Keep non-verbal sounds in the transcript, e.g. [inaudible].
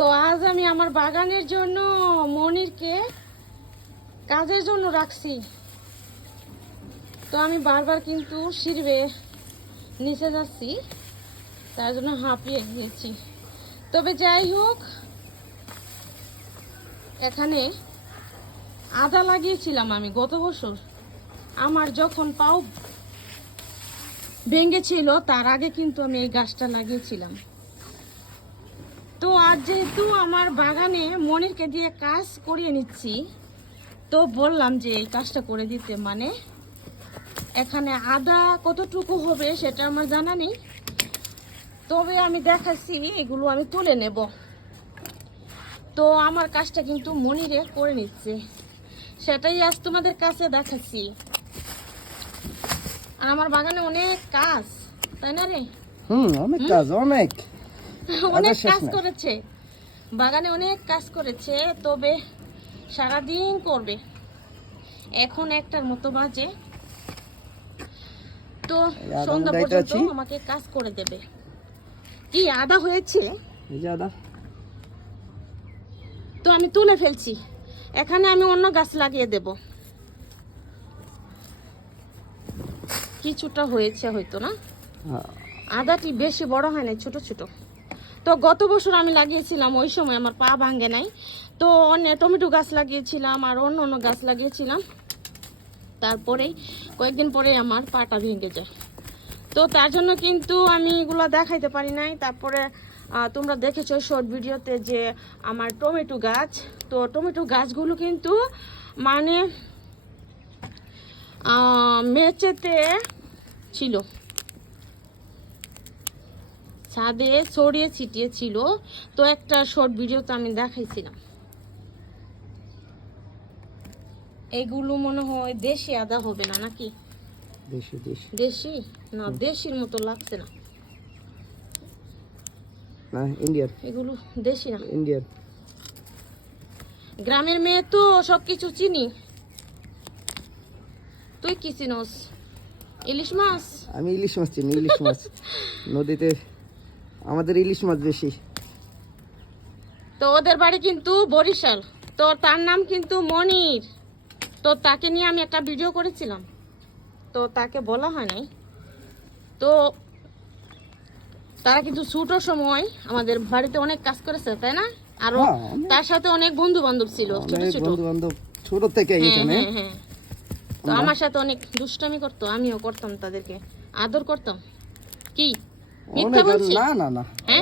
তো আজ আমি আমার বাগানের জন্য মনিরকে কাজের জন্য রাখছি। তো আমি বারবার কিন্তু সিঁড়বে নিচে যাচ্ছি, তার জন্য হাঁপিয়ে গিয়েছি। তবে যাই হোক, এখানে আদা লাগিয়েছিলাম আমি গত বছর। আমার যখন পাও ভেঙেছিল, তার আগে কিন্তু আমি এই গাছটা লাগিয়েছিলাম। তো আজ যেহেতু আমার বাগানে মনিরকে দিয়ে কাজ করিয়ে নিচ্ছি তো বললাম যে এই কাজটা করে দিতে মানে এখানে আদা কতটুকু হবে সেটা আমার জানা নেই। তবে আমি দেখাচ্ছি এগুলো আমি তুলে নেব। তো আমার কাজটা কিন্তু মনিরে করে নিচ্ছে। সেটাই আজ তোমাদের কাছে দেখাচ্ছি। আর আমার বাগানে অনেক কাজ তাই না রে? হুম অনেক কাজ অনেক। [laughs] অনেক কাজ করেছে। বাগানে অনেক কাজ করেছে তবে সারাদিন করবে। এখন একটার মতো বাজে। তো সন্ধ্যা পর্যন্ত আমাকে কাজ করে দেবে। কি আদা হয়েছে? এই যে আদা। তো আমি তুলে ফেলছি। এখানে আমি অন্য গাছ লাগিয়ে দেব। কিছুটা হয়েছে হয়তো না। হ্যাঁ, আদাটি বেশি বড় হয় না ছোট ছোট। তো গত বছর আমি লাগিয়েছিলাম, ওই সময় আমার পা ভাঙে নাই। তো অন্য টমেটো গাছ লাগিয়েছিলাম আর অন্য অন্য গাছ লাগিয়েছিলাম। তারপরেই কয়েকদিন পরে আমার পাটা ভেঙে যায়। তো তার জন্য কিন্তু আমি এগুলো দেখাইতে পারি নাই। তারপরে তোমরা দেখেছ শর্ট ভিডিওতে যে আমার টমেটো গাছ। তো টমেটো গাছগুলো কিন্তু মানে মেচেতে ছিল। ছাদে ছড়িয়ে ছিটিয়ে ছিল। তো একটা শর্ট ভিডিওতে আমি দেখাইছিলাম। এগুলো মনে হয় দেশি আদা হবে না নাকি? দেশি দেশি। দেশি? না দেশির মতো লাগছে না। না ইন্ডিয়ান এগুলো দেশি না। ইন্ডিয়ান গ্রামের মেয়ে তো সবকিছু চিনি। তুই কি চিনস? ইলিশ মাছ? আমি ইলিশ মাছ চিনি ইলিশ মাছ। [laughs] নদীতে আমাদের ইলিশ মাছ বেশি। তো ওদের বাড়ি কিন্তু বরিশাল। তো তার নাম কিন্তু মনির। তো তাকে নিয়ে আমি একটা ভিডিও করেছিলাম। তো তাকে বলা হয় নাই। তো তারা কিন্তু ছুটোর সময় আমাদের বাড়িতে অনেক কাজ করেছে তাই না? আরও হ্যাঁ, তার সাথে অনেক বন্ধু বান্ধব ছিল ছোট ছোট। বন্ধু বান্ধব ছোট থেকে হ্যাঁ, এখানে। হ্যাঁ। তো আমার সাথে অনেক দুষ্টামি করতো আমিও করতাম তাদেরকে। আদর করতাম। কি? মিথ্যা অনেক বলছি না না না হ্যাঁ